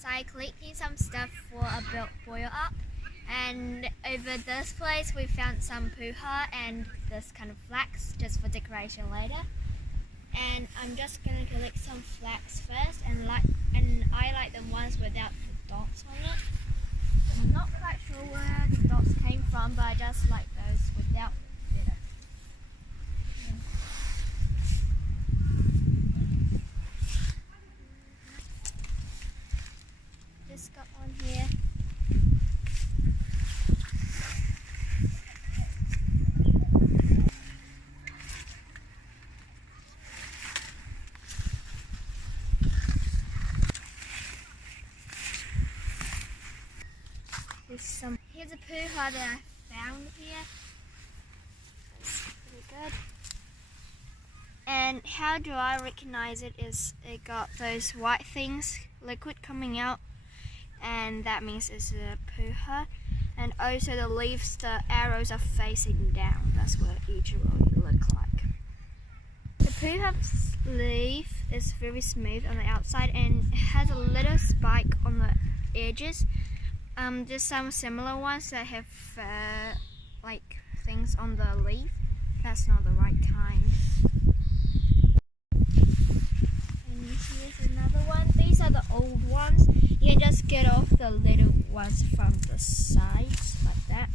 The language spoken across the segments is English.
outside collecting some stuff for a boil up, and over this place we found some puha and this kind of flax just for decoration later. And I'm just gonna collect some flax first, and I like the ones without the dots on it. I'm not quite sure where the dots came from, but I just like those without better. Just got one here. Here's a puha that I found here. That's pretty good. And how do I recognize it is it got those white things, liquid coming out, and that means it's a puha. And also the leaves, the arrows are facing down. That's what it usually look like. The puha leaf is very smooth on the outside and it has a little spike on the edges. There's some similar ones that have like things on the leaf. That's not the right kind. And here's another one. These are the old ones. You can just get off the little ones from the sides like that.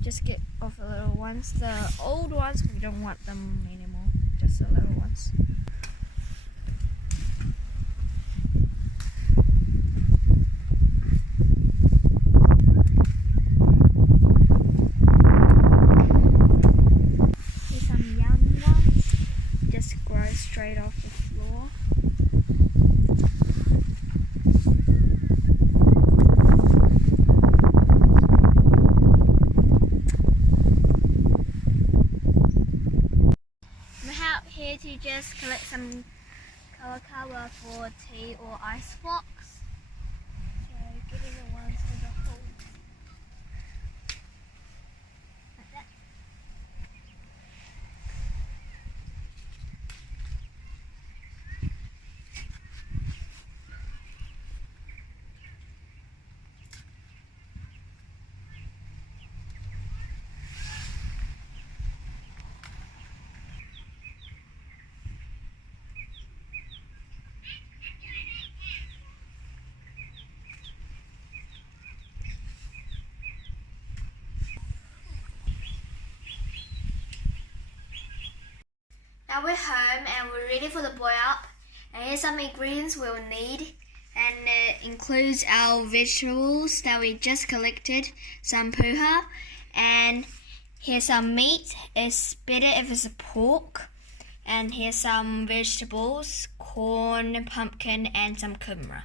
Just get off the little ones. The old ones, we don't want them anymore. Just the little ones. Straight off the floor. I'm out here to just collect some KAWAKAWA for tea or ice blocks. So getting the ones with the holes. Like that. Now we're home and we're ready for the boil up. And here's some ingredients we'll need. And it includes our vegetables that we just collected, some puha, and here's some meat. It's better if it's a pork. And here's some vegetables, corn, pumpkin, and some kumara.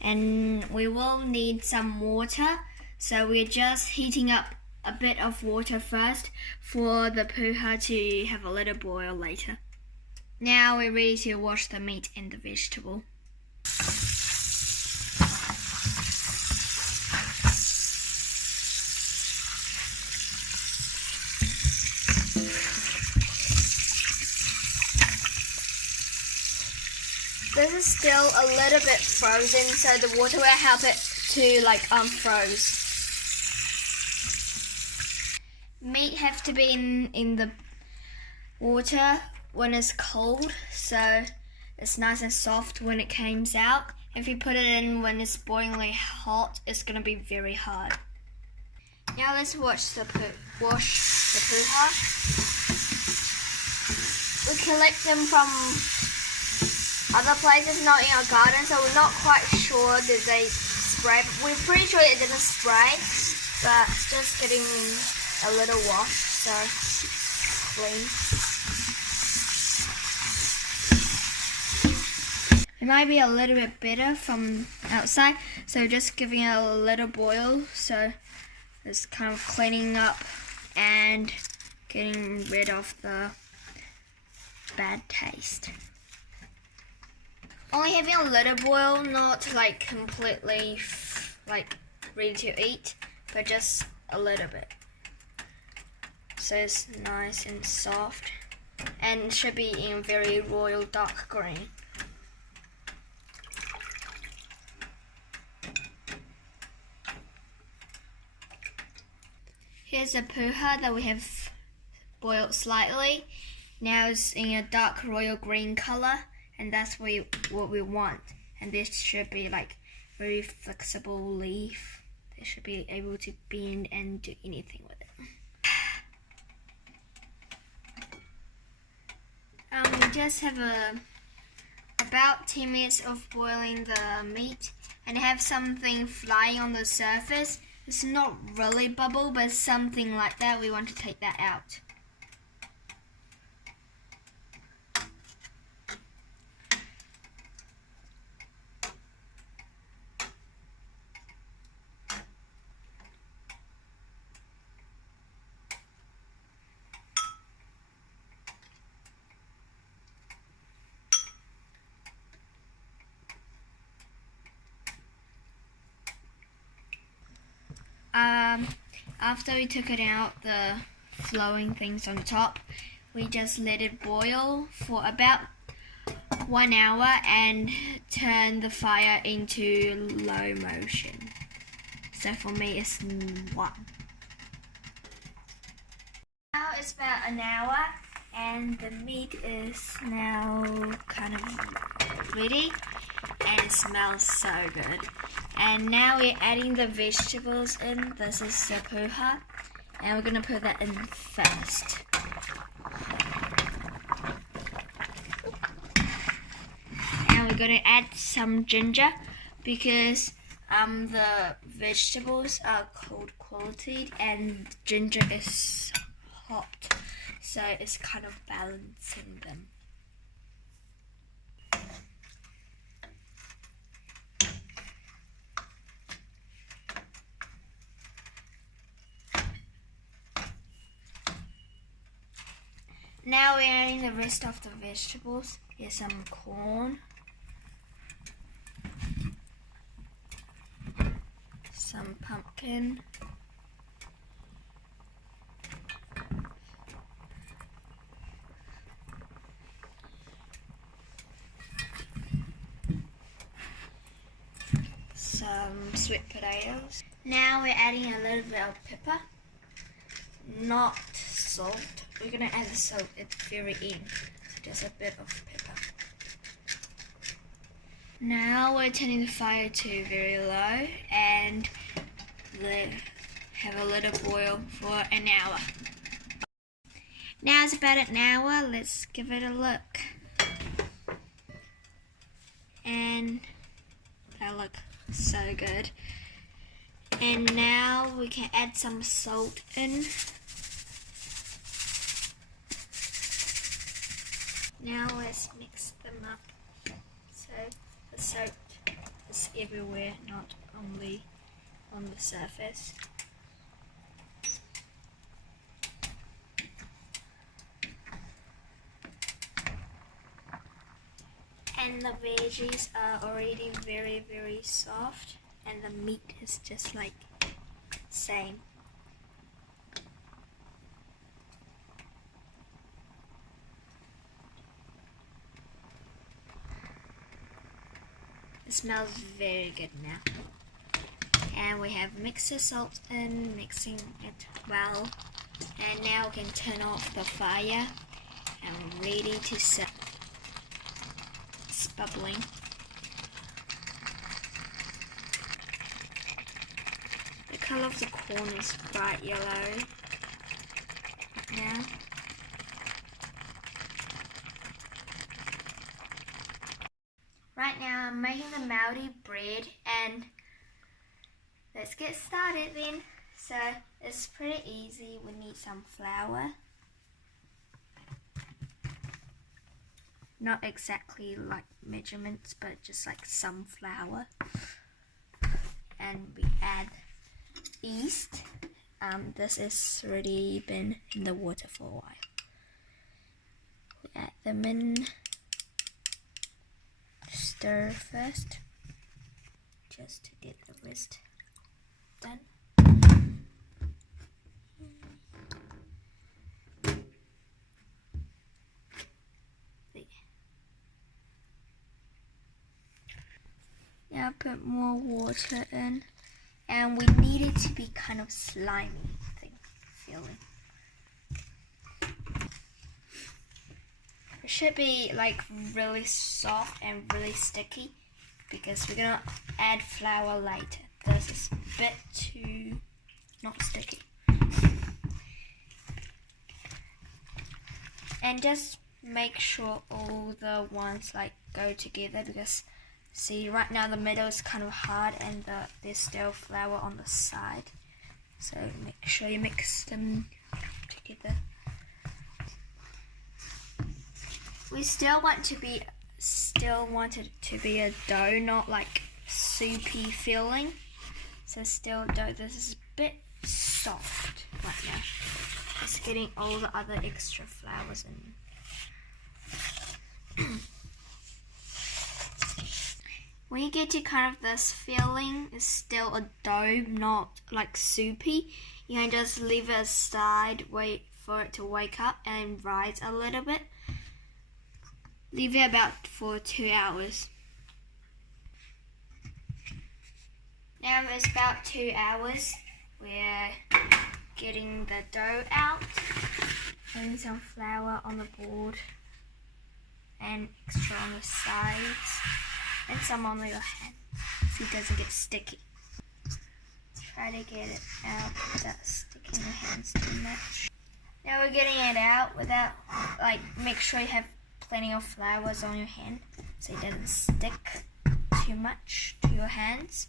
And we will need some water, so we're just heating up a bit of water first for the puha to have a little boil later. Now we're ready to wash the meat and the vegetable. This is still a little bit frozen, so the water will help it to unfroze. Meat have to be in the water when it's cold, so it's nice and soft when it comes out. If you put it in when it's boiling hot, it's gonna be very hard. Now let's wash the puha. We collect them from other places, not in our garden, so we're not quite sure that they spray. We're pretty sure it didn't spray, but it's just getting a little wash, so clean. It might be a little bit bitter from outside, so just giving it a little boil, so it's kind of cleaning up and getting rid of the bad taste. Only having a little boil, not completely ready to eat, but just a little bit. So it's nice and soft, and it should be in very royal dark green. Here's a puha that we have boiled slightly. Now it's in a dark royal green color, and that's what we want. And this should be like very flexible leaf. They should be able to bend and do anything with it. We just have about 10 minutes of boiling the meat, and have something flying on the surface. It's not really bubble, but something like that. We want to take that out. After we took it out, the flowing things on top, we just let it boil for about 1 hour and turn the fire into low motion. So for me it's 1. Now it's about an hour and the meat is now kind of ready and it smells so good. And now we're adding the vegetables in. This is the puha, and we're gonna put that in first. And we're gonna add some ginger because the vegetables are cold quality and ginger is hot, so it's kind of balancing them. Now we're adding the rest of the vegetables. Here's some corn, some pumpkin, some sweet potatoes. Now we're adding a little bit of pepper, not salt. We're gonna add the salt at the very end, just a bit of pepper. Now we're turning the fire to very low and have a little boil for an hour. Now it's about an hour, let's give it a look. And that looks so good. And now we can add some salt in. Now let's mix them up so the salt is everywhere, not only on the surface. And the veggies are already very, very soft, and the meat is just like same. It smells very good now. And we have mixed the salt in, mixing it well. And now we can turn off the fire and we're ready to serve. It's bubbling. The color of the corn is bright yellow now. Right now I'm making the Maori bread, and let's get started then. So it's pretty easy. We need some flour. Not exactly like measurements, but just like some flour. And we add yeast. This has already been in the water for a while. We add them in. Stir first, just to get the rest done. There. Now put more water in, and we need it to be kind of slimy thing. filling. It should be like really soft and really sticky because we're gonna add flour later. This is a bit too not sticky. And just make sure all the ones like go together because see right now the middle is kind of hard and there's still flour on the side. So make sure you mix them together. We still want it to be a dough, not like soupy filling. So still dough. This is a bit soft right now. Just getting all the other extra flours in. When you get to kind of this filling, it's still a dough, not like soupy. You can just leave it aside, wait for it to wake up and rise a little bit. Leave it about for 2 hours. Now it's about 2 hours. We're getting the dough out, putting some flour on the board and extra on the sides and some on your hand so it doesn't get sticky. Try to get it out without sticking your hands too much. Now we're getting it out without, like, make sure you have plenty of flours on your hand so it doesn't stick too much to your hands.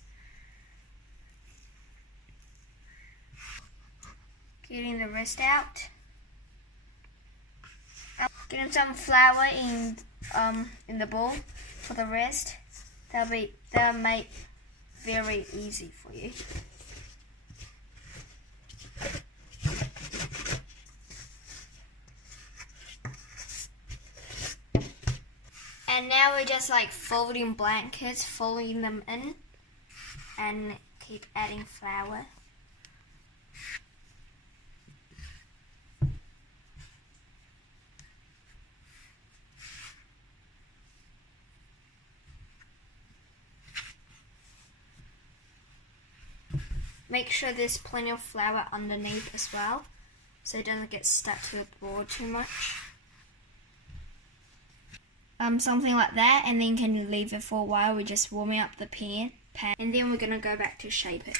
Getting the rest out. Getting some flour in the bowl for the rest. That'll make very easy for you. And now we're just like folding blankets, folding them in, and keep adding flour. Make sure there's plenty of flour underneath as well, so it doesn't get stuck to the board too much. Something like that, and then can you leave it for a while. We're just warming up the pan, and then we're gonna go back to shape it.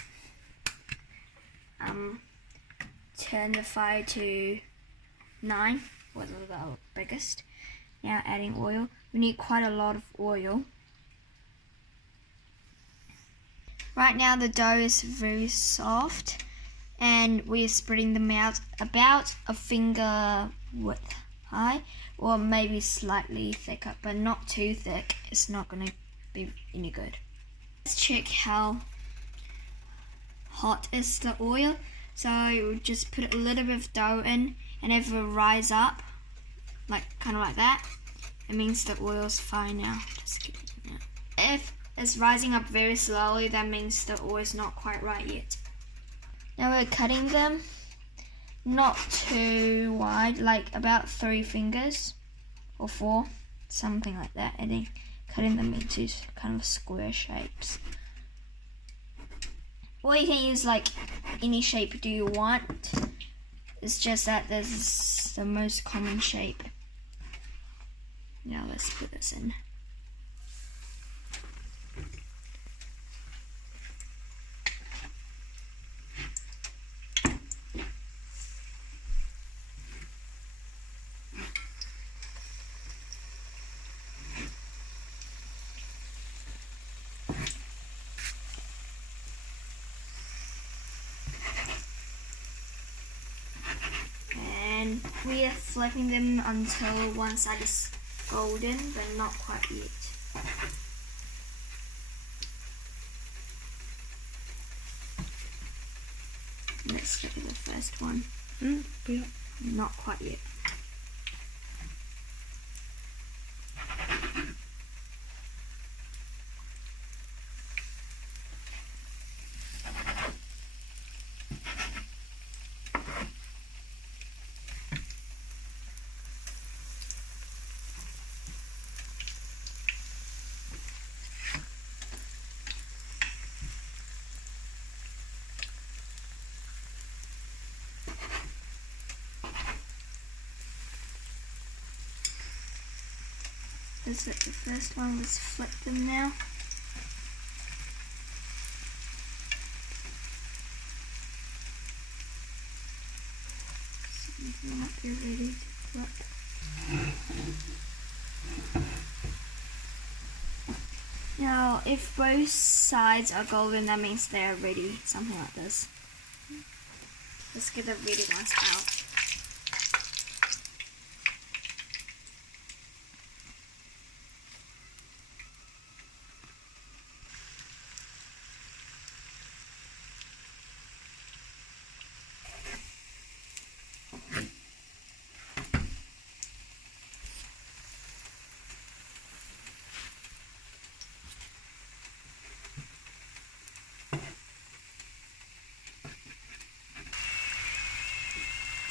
Turn the fire to 9, was the biggest. Now adding oil. We need quite a lot of oil. Right now the dough is very soft and we're spreading them out about a finger width high, or maybe slightly thicker, but not too thick. It's not going to be any good. Let's check how hot is the oil. So we'll just put a little bit of dough in, and if it rise up, like kind of like that, it means the oil's fine now. Just get it in there. If it's rising up very slowly, that means the oil is not quite right yet. Now we're cutting them, not too wide, like about 3 fingers or 4, something like that, and then cutting them into kind of square shapes. Or you can use like any shape do you want. It's just that this is the most common shape. Now let's put this in. And we are flipping them until one side is golden, but not quite yet. Let's look at the first one. Not quite yet. Is it the first one? Let's flip them now. Some of them might be ready to flip. Now, if both sides are golden, that means they're ready, something like this. Let's get the ready ones out.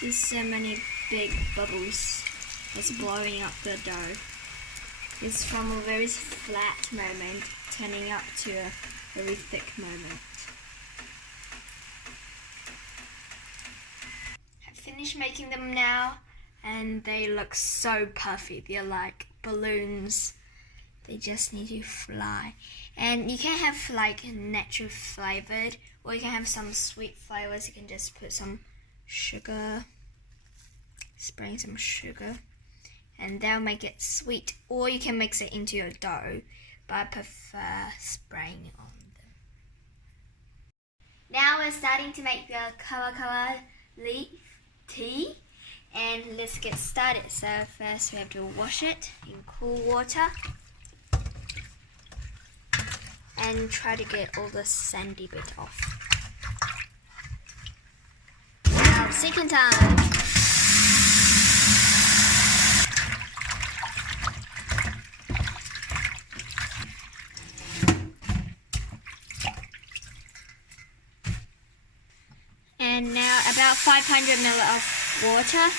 There's so many big bubbles that's blowing up the dough. It's from a very flat moment turning up to a very thick moment. I've finished making them now and they look so perfect. They're like balloons. They just need to fly. And you can have like natural flavored, or you can have some sweet flavors. You can just put some sugar, spraying some sugar, and that'll make it sweet, or you can mix it into your dough, but I prefer spraying it on them. Now we're starting to make the KAWAKAWA leaf tea, and let's get started. So first we have to wash it in cool water and try to get all the sandy bit off. Now, second time. And now about 500 ml of water.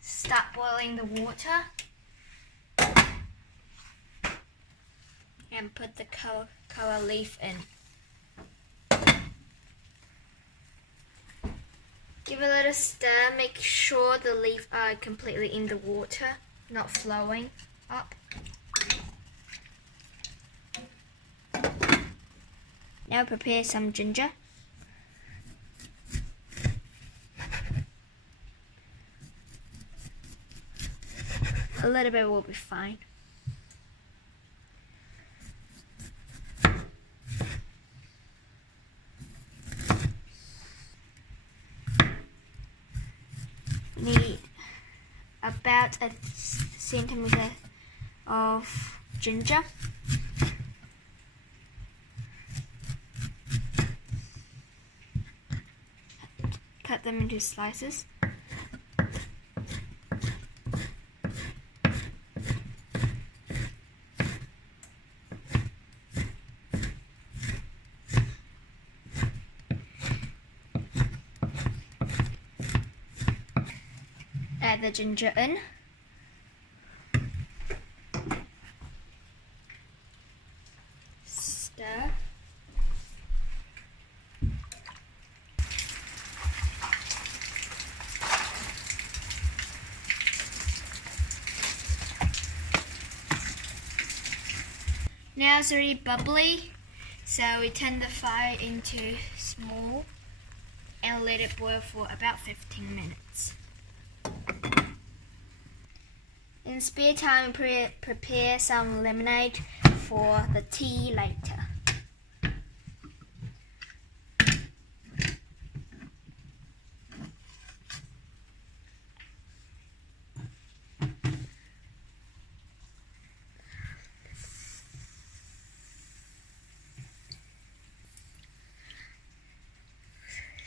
Start boiling the water. And put the KAWAKAWA leaf in. Give a little stir, make sure the leaves are completely in the water, not flowing up. Now prepare some ginger. A little bit will be fine. Need about a centimeter of ginger. Cut them into slices. Add the ginger in. Stir. Now it's already bubbly, so we turn the fire into small and let it boil for about 15 minutes. In spare time, prepare some lemonade for the tea later.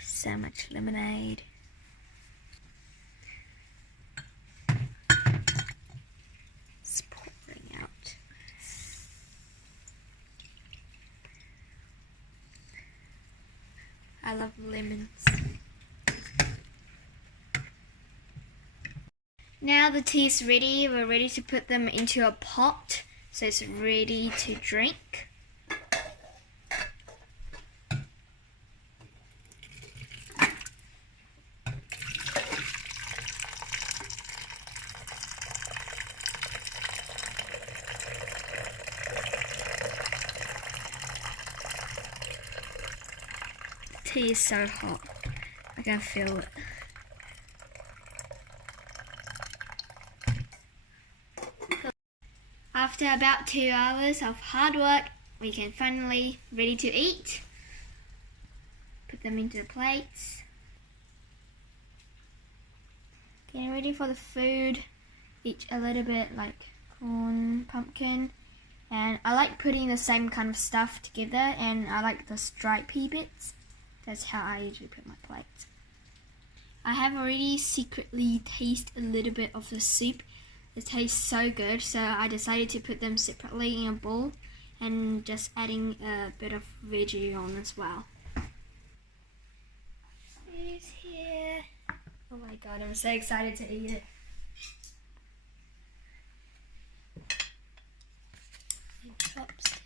So much lemonade. I love lemons. Now the tea is ready. We're ready to put them into a pot, so it's ready to drink. tea is so hot. I can feel it. After about 2 hours of hard work, we can finally ready to eat. Put them into the plates. Getting ready for the food. Eat a little bit like corn, pumpkin, and I like putting the same kind of stuff together, and I like the stripy bits. That's how I usually put my plates. I have already secretly tasted a little bit of the soup. It tastes so good, so I decided to put them separately in a bowl and just adding a bit of veggie on as well. Food's here. Oh my god, I'm so excited to eat it. And chopsticks.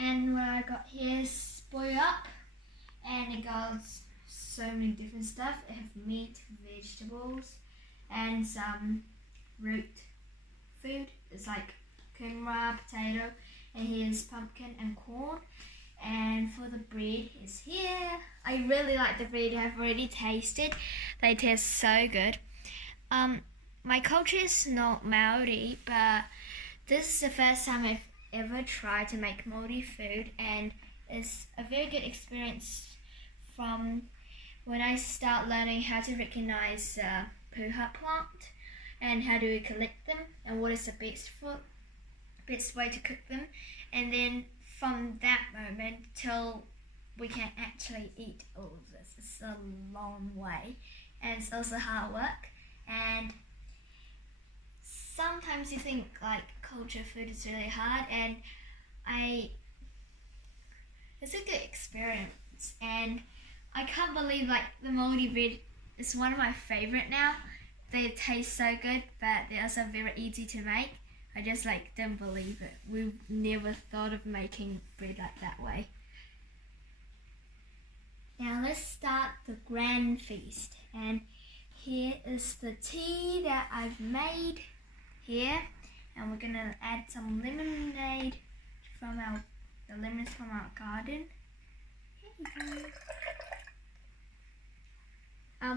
And what I got here is boiled up, and it got so many different stuff. It has meat, vegetables, and some root food. It's like quinoa, potato, and here's pumpkin and corn. And for the bread is here. I really like the bread. I've already tasted. They taste so good. My culture is not Maori, but this is the first time I've ever tried to make Maori food, and it's a very good experience from when I start learning how to recognize puha plant and how do we collect them and what is the best way to cook them, and then from that moment till we can actually eat all of this. It's a long way, and it's also hard work, and sometimes you think like culture food is really hard, and it's a good experience, and I can't believe like the Maori bread is one of my favorite now. They taste so good, but they're also very easy to make. I just like didn't believe it. We never thought of making bread like that way. Now let's start the grand feast, and here is the tea that I've made here, and we're gonna add some lemonade from the lemons from our garden. Here you go.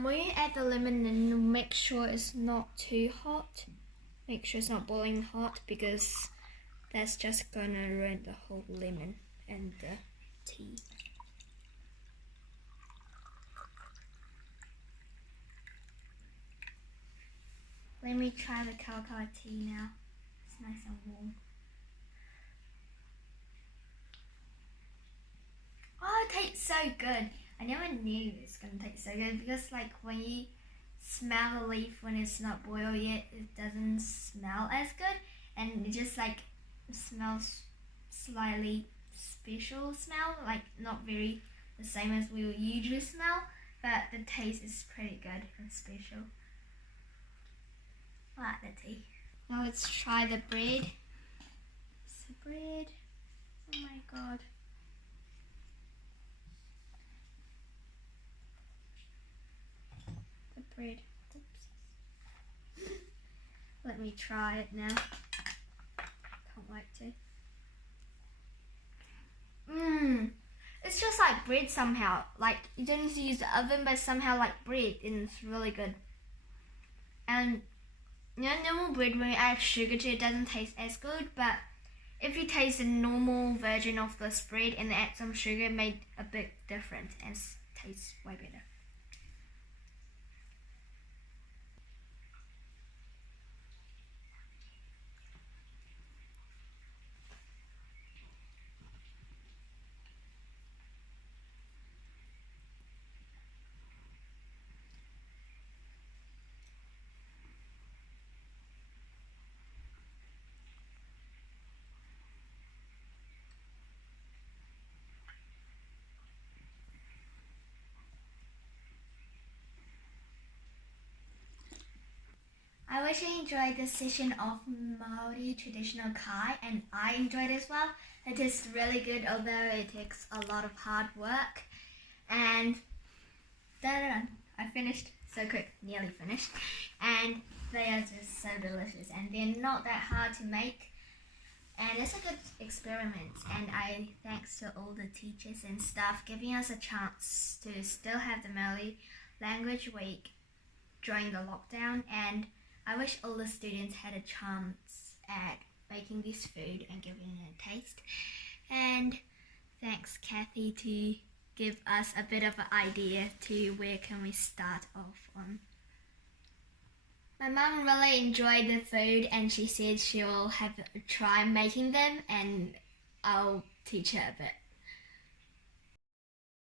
When you add the lemon, then make sure it's not too hot. Make sure it's not boiling hot, because that's just gonna ruin the whole lemon and the tea. Let me try the KAWAKAWA tea now. It's nice and warm. Oh, it tastes so good. I never knew it's gonna taste so good, because like when you smell the leaf when it's not boiled yet, it doesn't smell as good, and it just like smells slightly special smell, like not very the same as we would usually smell, but the taste is pretty good and special. I like the tea. Now let's try the bread. It's the bread. Oh my god. The bread. Oops. Let me try it now. Can't wait to. It's just like bread somehow. Like you don't need to use the oven, but somehow like bread, and it's really good. And you know, normal bread, when you add sugar to it, doesn't taste as good, but if you taste the normal version of this bread and add some sugar, it made a big difference and it tastes way better. I wish you enjoyed this session of Maori traditional kai, and I enjoyed it as well. It is really good, although it takes a lot of hard work. And dun, I finished so quick, nearly finished. And they are just so delicious, and they're not that hard to make. And it's a good experiment, and I thanks to all the teachers and staff giving us a chance to still have the Maori Language Week during the lockdown, and I wish all the students had a chance at making this food and giving it a taste. And thanks Kathy to give us a bit of an idea to where can we start off on. My mum really enjoyed the food, and she said she will have a try making them, and I'll teach her a bit.